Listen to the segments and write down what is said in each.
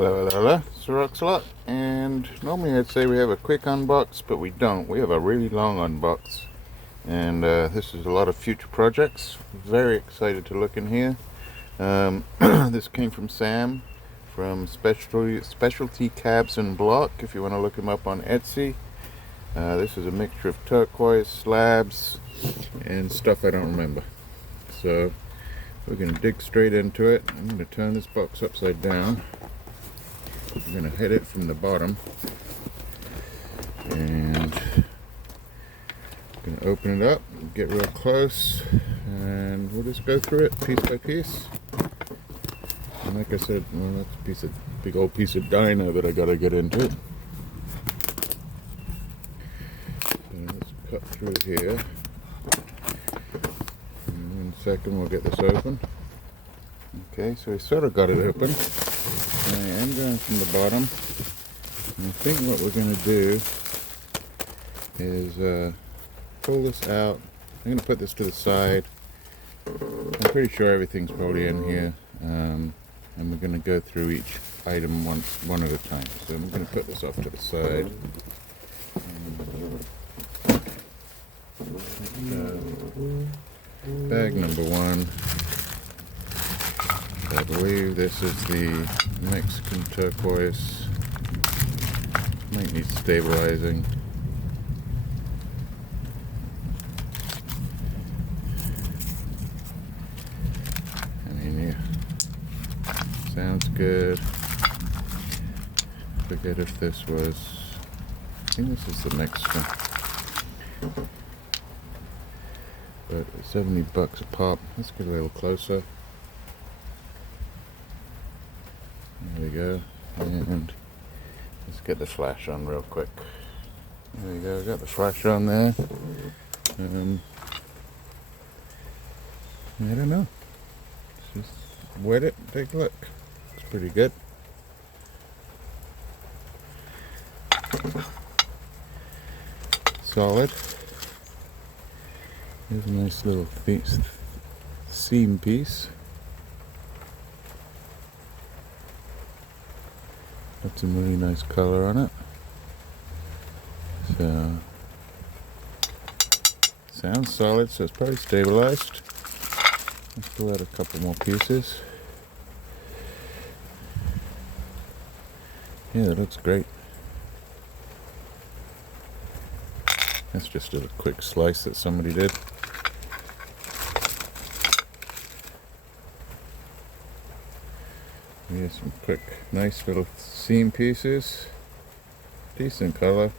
Hello, hello, hello, it's Roxlot, and normally I'd say we have a quick unbox, but we don't. We have a really long unbox, and this is a lot of future projects. Very excited to look in here. This came from Sam from Specialty Cabs and Block, if you want to look him up on Etsy. This is a mixture of turquoise, slabs, and stuff I don't remember. So we're going to dig straight into it. I'm going to turn this box upside down. I'm going to hit it from the bottom, and I'm going to open it up, get real close, and we'll just go through it piece by piece. And like I said, well, that's a big old piece of dino that I got to get into. So let's cut through here. And in a second we'll get this open. Okay, so we sort of got it open. I am going from the bottom, and I think what we're going to do is pull this out. I'm going to put this to the side. I'm pretty sure everything's probably in here, and we're going to go through each item one at a time. So I'm going to put this off to the side. Bag number one. I believe this is the Mexican turquoise. Might need stabilizing. I mean, yeah, sounds good. Forget if this was. I think this is the Mexican. But $70 a pop. Let's get a little closer. There we go, and let's get the flash on real quick. There we go, got the flash on there. I don't know. Let's just wet it, take a look. It's pretty good. Solid. Here's a nice little seam piece. Got some really nice color on it. So sounds solid, so it's probably stabilized. Let's pull out a couple more pieces. Yeah, that looks great. That's just a quick slice that somebody did. Here's some quick, nice little seam pieces. Decent color.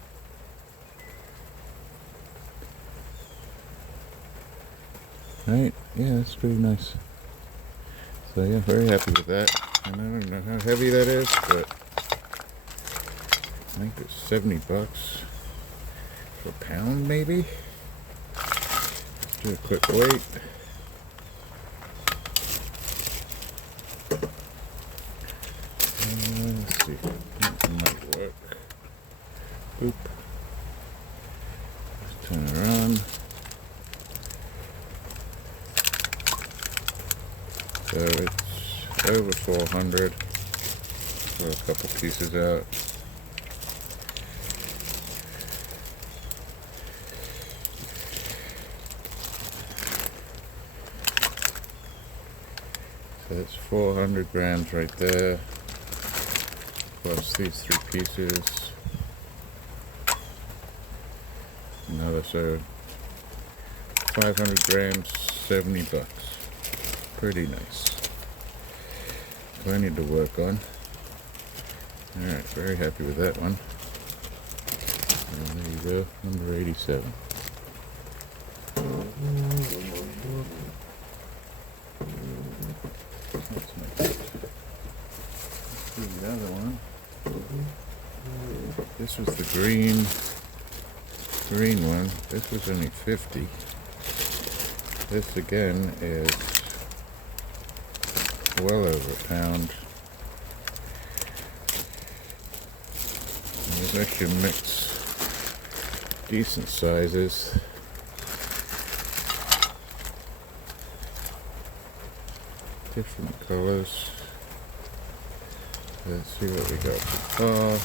Right, yeah, that's pretty nice. So yeah, very happy with that. And I don't know how heavy that is, but I think it's $70 for a pound, maybe. Let's do a quick weight. Let's see, that might work. Boop. Let's turn it around. So it's over 400. Throw a couple pieces out. So it's 400 grams right there. Plus these three pieces. Another, so 500 grams, $70. Pretty nice. Plenty to work on. Alright, very happy with that one. And there you go, number 87. That's nice. Let's do the other one. This was the green one. This was only 50. This again is well over a pound. And there's actually mixed decent sizes. Different colors. Let's see what we got. Oh,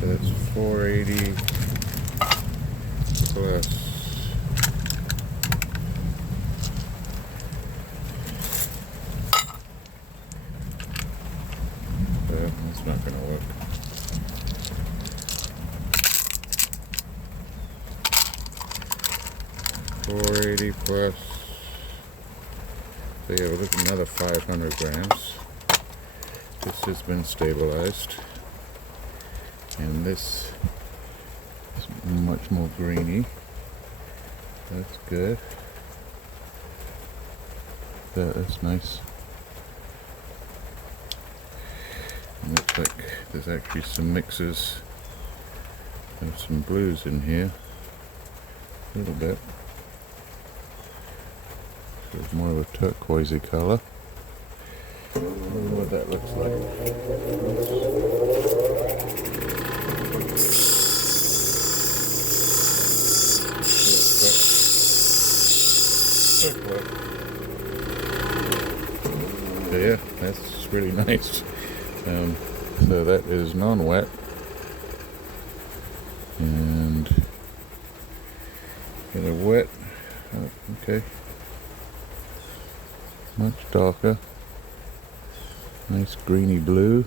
that's 480 plus. That's not going to work. $480 plus. So yeah, we're looking at another 500 grams. This has been stabilized, and this is much more greeny. That's good. That's nice. And looks like there's actually some mixes of some blues in here. A little bit. So it's more of a turquoisey color. I don't know what that looks like. Quick look. So yeah, that's really nice. So that is non-wet, and get a wet. Oh, okay, much darker. Nice greeny blue,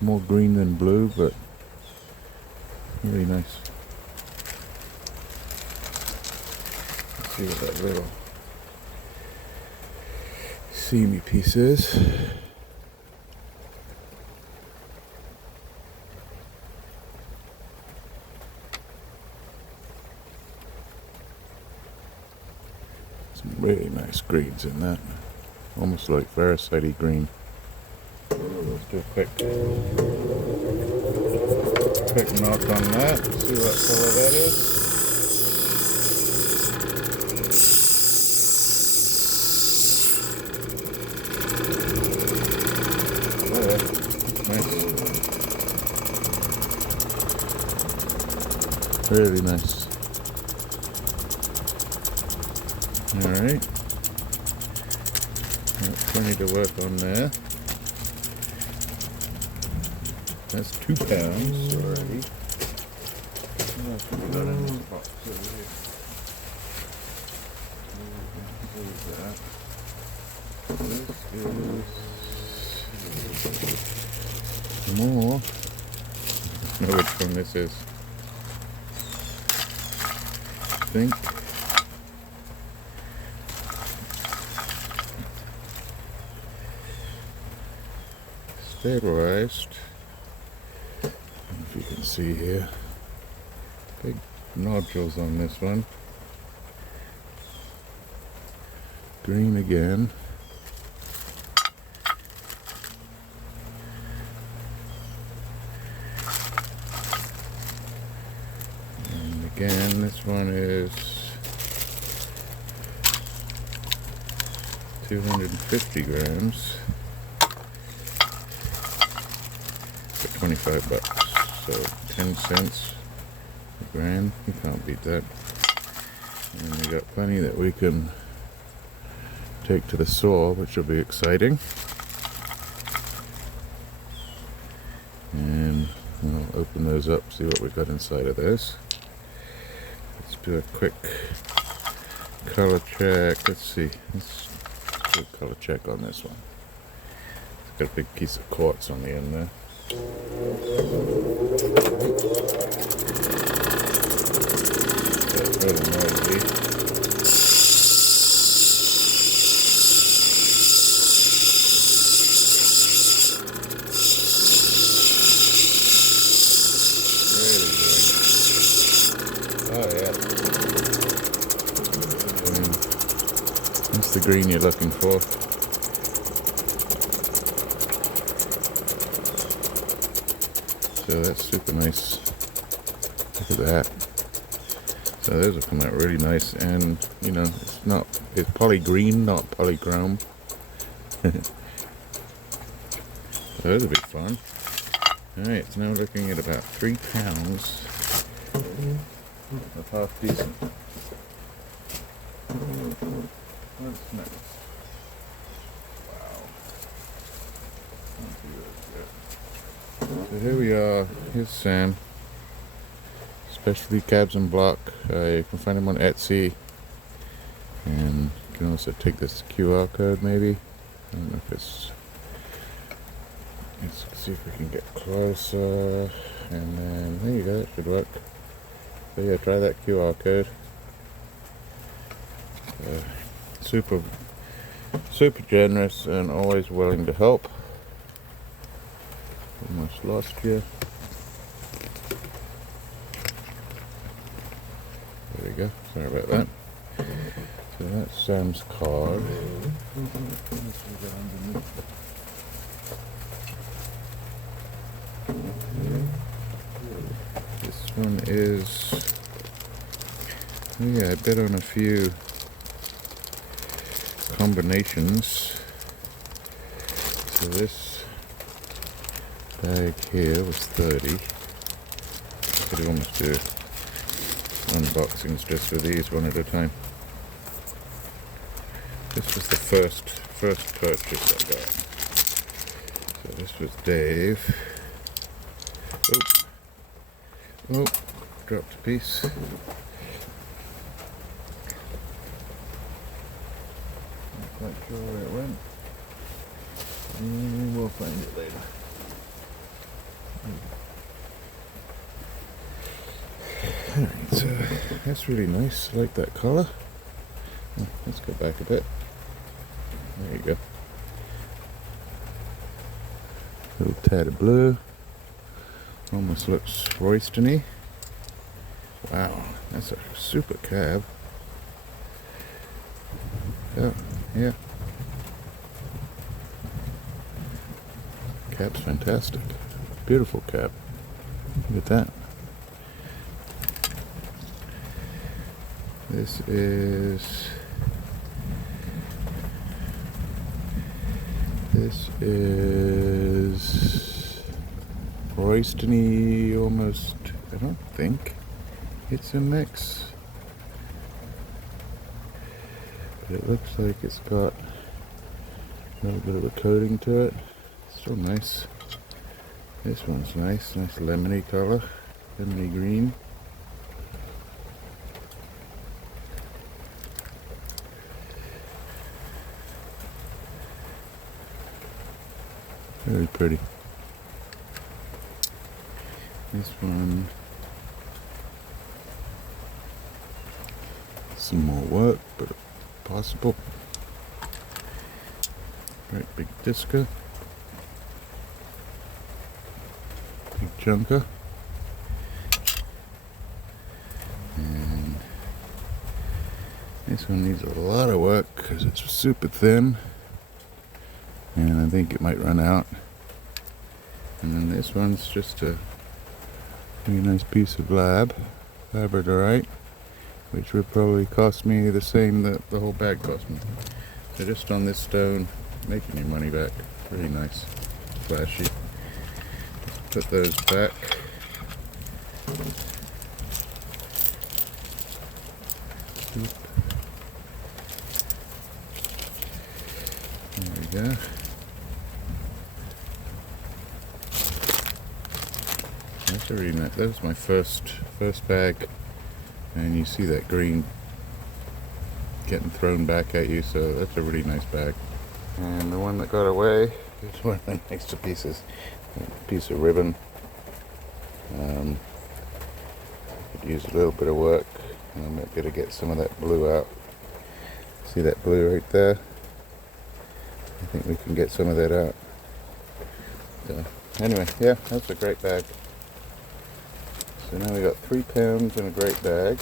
more green than blue, but really nice. Let's see what that little seamy piece is. Some really nice greens in that, almost like varicite green. Let's do a quick knock on that, see what color that is. Oh, that's nice. Really nice. Alright. Plenty to work on there. That's 2 pounds already. What else have we got in this box over here? What is that? This is more. I don't know which one this is. I think. Stabilized. If you can see here, big nodules on this one. Green again. And again, this one is 250 grams for $25. So 10 cents a gram, you can't beat that. And we got plenty that we can take to the saw, which will be exciting. And we'll open those up, see what we've got inside of those. Let's do a quick color check. Let's see. Let's do a color check on this one. It's got a big piece of quartz on the end there. That's a little noisy. Really good. Oh yeah. That's the green you're looking for. So that's super nice. Look at that. So those will come out really nice, and you know, it's poly green, not polychrome. Those will be fun. Alright, so now we're looking at about 3 pounds of half decent. That's nice. Wow. So here we are. Here's Sam. Specialty cabs and block. You can find him on Etsy. And you can also take this QR code maybe. I don't know if it's... Let's see if we can get closer. And then there you go, that should work. So yeah, try that QR code. Super generous and always willing to help. Almost lost you. There we go. Sorry about that. So that's Sam's card. This one is, yeah, I bet on a few combinations. So this bag here was 30. I could almost do unboxings just for these one at a time. This was the first purchase I got. So this was Dave. Oh, dropped a piece. Not quite sure where it went. We'll find it later. Alright, so that's really nice. I like that colour. Let's go back a bit. There you go. Little tad of blue. Almost looks Royston-y. Wow, that's a super cab. Yeah. Cab's fantastic. Beautiful cab. Look at that. This is Royston-y almost. I don't think it's a mix, but it looks like it's got a little bit of a coating to it. Still nice. This one's nice lemony color, lemony green. Very pretty. This one, some more work, but possible. Great big disco, big chunker, and this one needs a lot of work because it's super thin, and I think it might run out. And then this one's just a really nice piece of labradorite, which would probably cost me the same that the whole bag cost me. So just on this stone, making your money back. Really nice, flashy. Put those back. There we go. That's really nice. That was my first bag, and you see that green getting thrown back at you, so that's a really nice bag. And the one that got away is one of the extra pieces. A piece of ribbon. Could use a little bit of work, and I might be able to get some of that blue out. See that blue right there? I think we can get some of that out. So anyway, yeah, that's a great bag. So now we got 3 pounds in a great bag.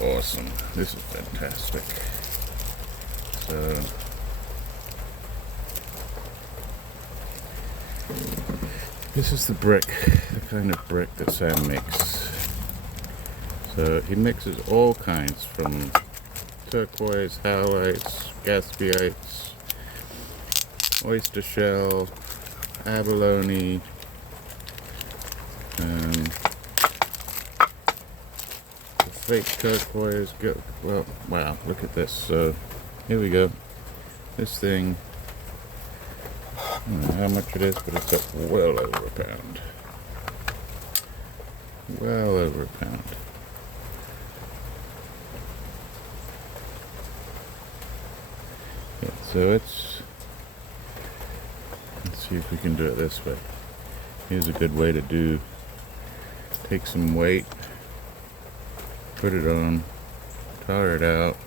Awesome. This is fantastic. So this is the brick, the kind of brick that Sam makes. So he mixes all kinds, from turquoise, halites, gaspioites, oyster shell, abalone, the fake turquoise. Well, wow, look at this. So here we go. This thing, I don't know how much it is, but it's got well over a pound. Well over a pound. Yeah, so let's see if we can do it this way. Here's a good way to do, take some weight, put it on, tire it out.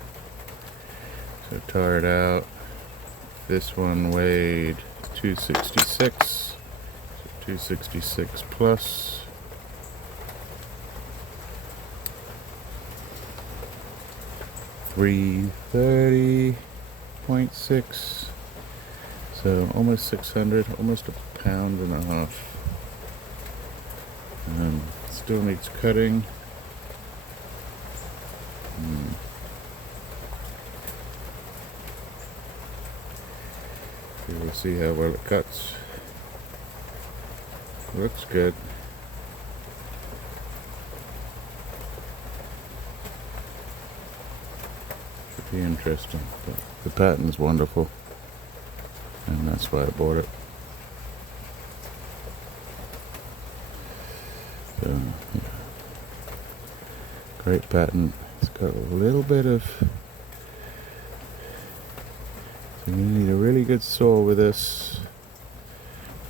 So tire it out. This one weighed 266, so 266 plus 330.6, so almost 600, almost a pound and a half. Still needs cutting. We'll see how well it cuts. Looks good. Should be interesting. But the pattern's wonderful, and that's why I bought it. So, yeah. Great pattern. It's got a little bit of. So you need a really good saw with this,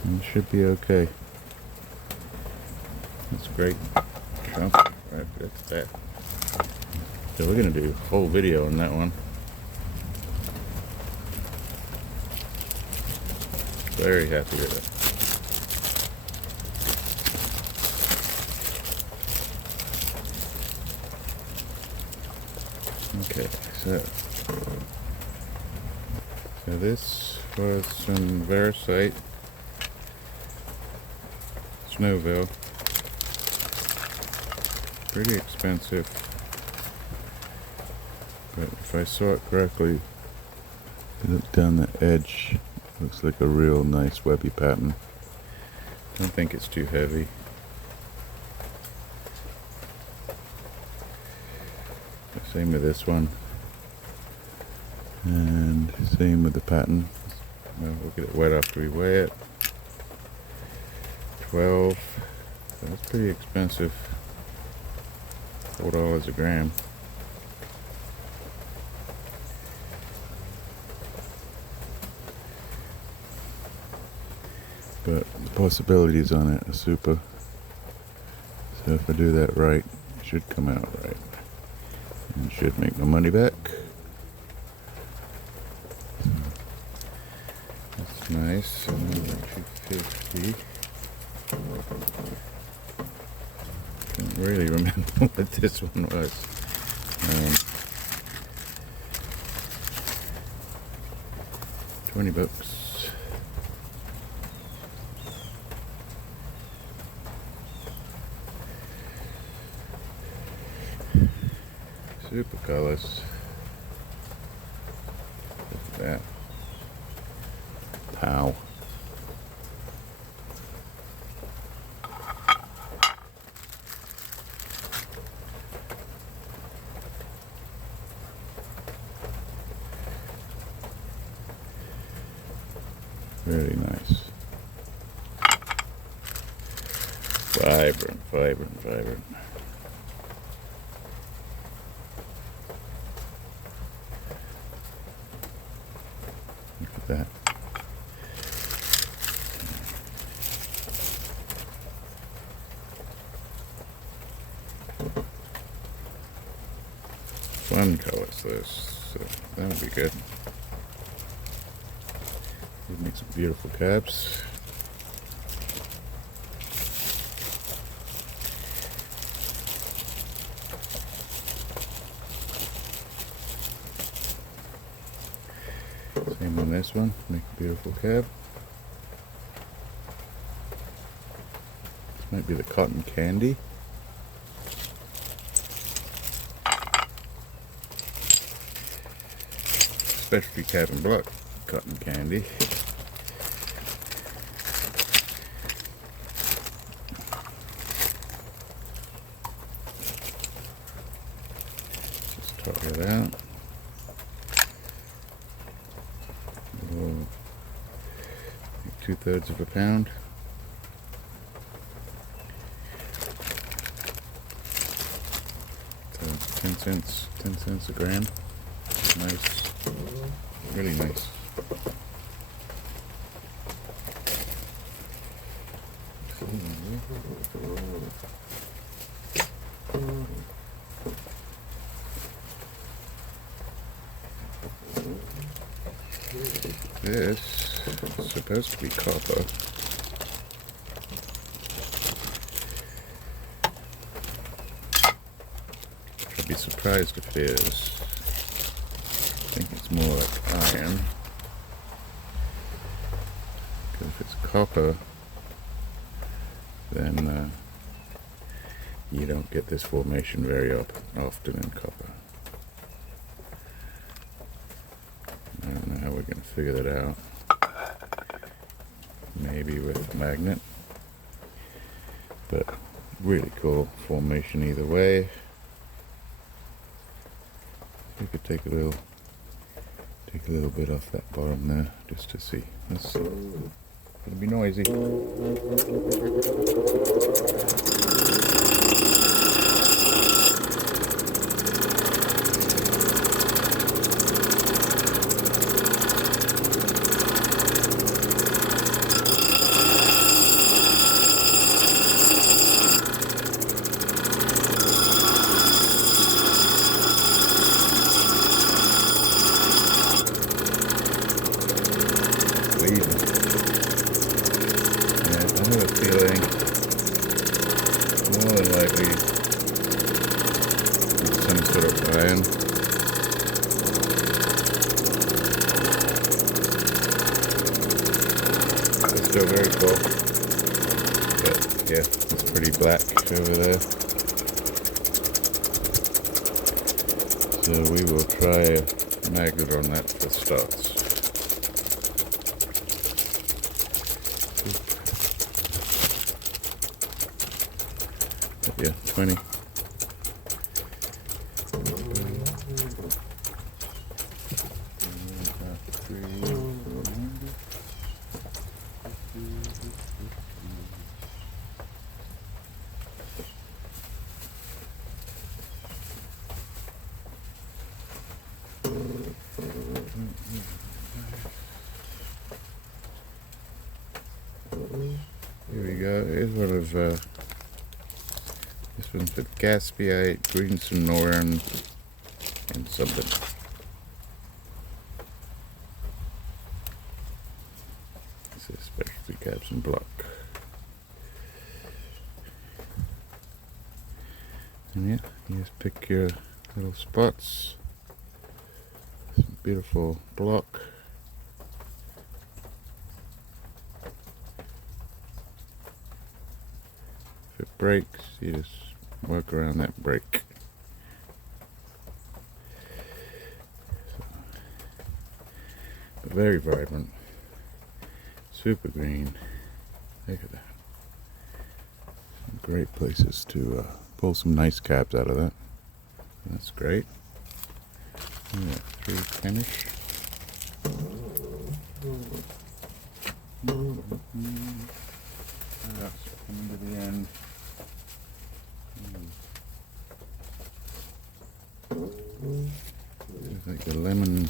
and it should be okay. That's great. Oh, right, that's that. So we're gonna do a whole video on that one. Very happy with it. Okay, so this was some Veracite Snowville. Pretty expensive, but if I saw it correctly, look down the edge, looks like a real nice webby pattern. Don't think it's too heavy. Same with this one, and same with the pattern. Well, we'll get it wet after we weigh it. 12. That's pretty expensive. $4 a gram. But the possibilities on it are super. So if I do that right, it should come out right. And should make my money back. So that's nice. Another 250. Can't really remember what this one was. 20 bucks. Super colors. Look at that. Pow. Very nice. Vibrant, vibrant, vibrant. Look at that. Fun colors, those. So that'll be good. These make some beautiful caps. Same on this one, make a beautiful cab. This might be the cotton candy. Specialty cab and block cotton candy. Top it out. Oh, 2/3 of a pound. So 10 cents a gram. Nice, really nice. This is supposed to be copper. I'd be surprised if it is. I think it's more like iron. Because if it's copper, then you don't get this formation very often in copper. I don't know how we're going to figure that out. Maybe with a magnet. But really cool formation either way. We could take a little bit off that bottom there just to see. It's gonna be noisy. I have a feeling more than likely it's some sort of iron. It's still very cool, but yeah, it's pretty black over there. So we will try a magnet on that for starts. Yeah, 20. Here we go. Here's one of this one's with gaspiite, green sonoran, and something. This is specialty caps and block. And yeah, you just pick your little spots. Some beautiful block. If it breaks, you just work around that break. But very vibrant, super green. Look at that. Some great places to pull some nice caps out of that. That's great. Yeah, 310-ish. That's coming to the end. It's like the lemon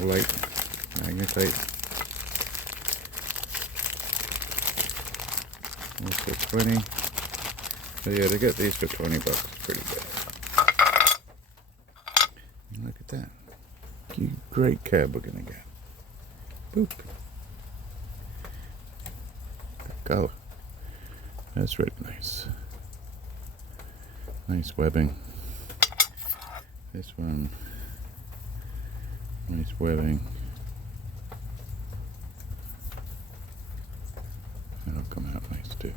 light magnetite. Also 20. So yeah, to get these for $20 is pretty good. And look at that. Great cab we're gonna get. Boop. The color. That's really nice. Nice webbing. This one, nice webbing. That'll come out nice too.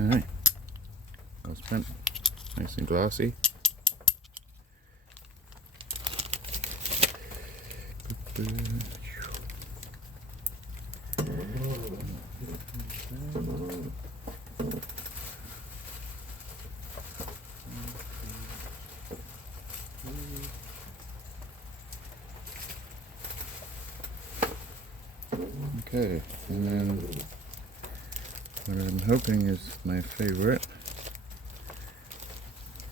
Alright, well spent. Nice and glossy. Okay, and then what I'm hoping is my favorite,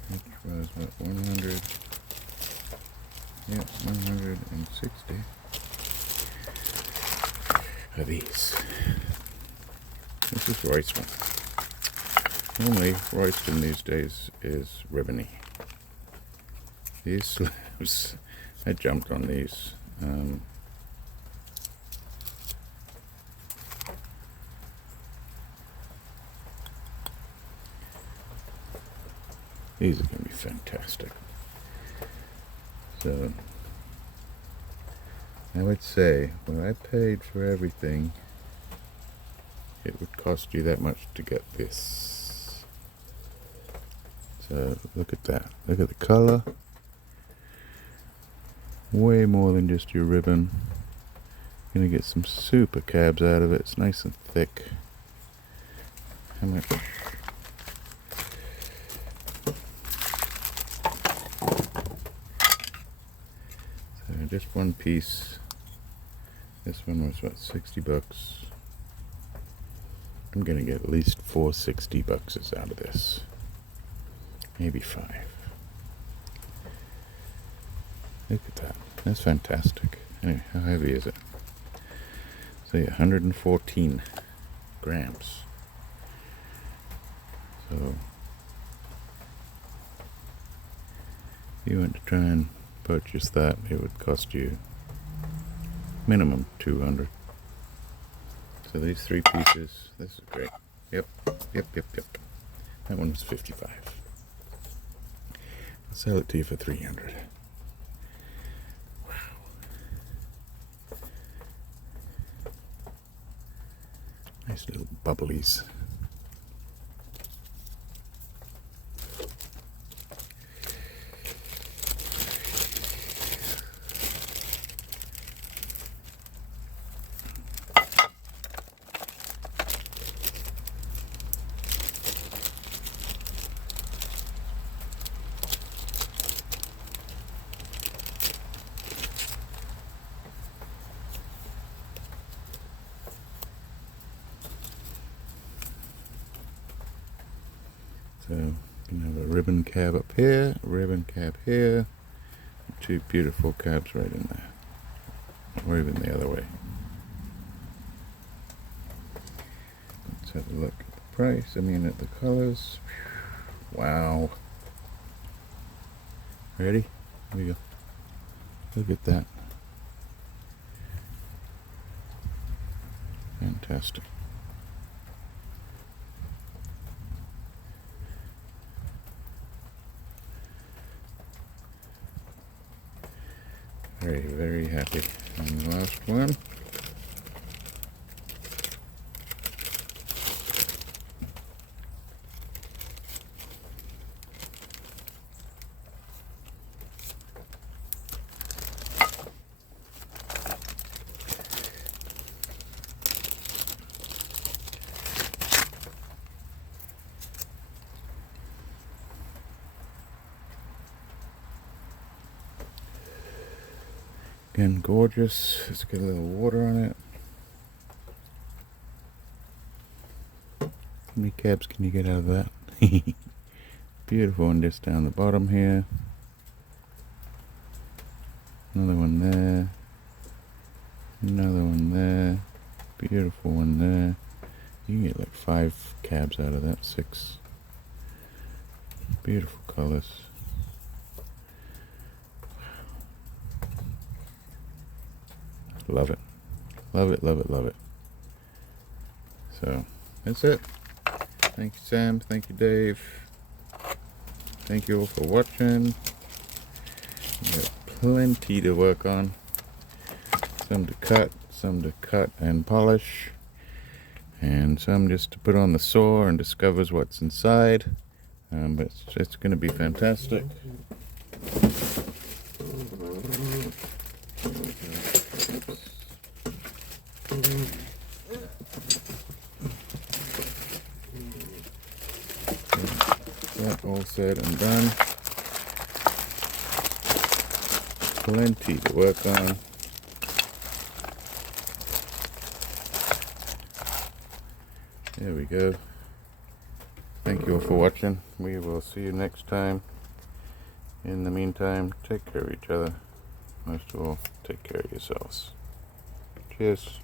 which was what, 100, yeah, 160 of these. This is Royston. Normally, Royston these days is ribbony. These slabs, I jumped on these. These are going to be fantastic. So, I would say, when I paid for everything, it would cost you that much to get this. So, look at that. Look at the color. Way more than just your ribbon. You're going to get some super cabs out of it. It's nice and thick. How much? So just one piece. This one was what, 60 bucks. I'm going to get at least 4 60 bucks out of this. Maybe 5. Look at that. That's fantastic. Anyway, how heavy is it? Say 114 grams. So, if you went to try and purchase that, it would cost you minimum 200. So these 3 pieces, this is great. Yep. That one was 55. I'll sell it to you for 300. Nice little bubblies. So you can have a ribbon cab up here, a ribbon cab here, and 2 beautiful cabs right in there, or even the other way. Let's have a look at the price, at the colors. Wow. Ready? Here we go. Look at that. Fantastic. Very, very happy. And the last one. Again, gorgeous. Let's get a little water on it. How many cabs can you get out of that? Beautiful one just down the bottom here. Another one there. Another one there. Beautiful one there. You can get like 5 cabs out of that, 6. Beautiful colors. Love it. Love it, love it, love it. So, that's it. Thank you, Sam. Thank you, Dave. Thank you all for watching. We got plenty to work on. Some to cut and polish. And some just to put on the saw and discovers what's inside. But it's going to be fantastic. That all said and done. Plenty to work on. There we go. Thank you all for watching. We will see you next time. In the meantime, take care of each other. Most of all, take care of yourselves. Cheers.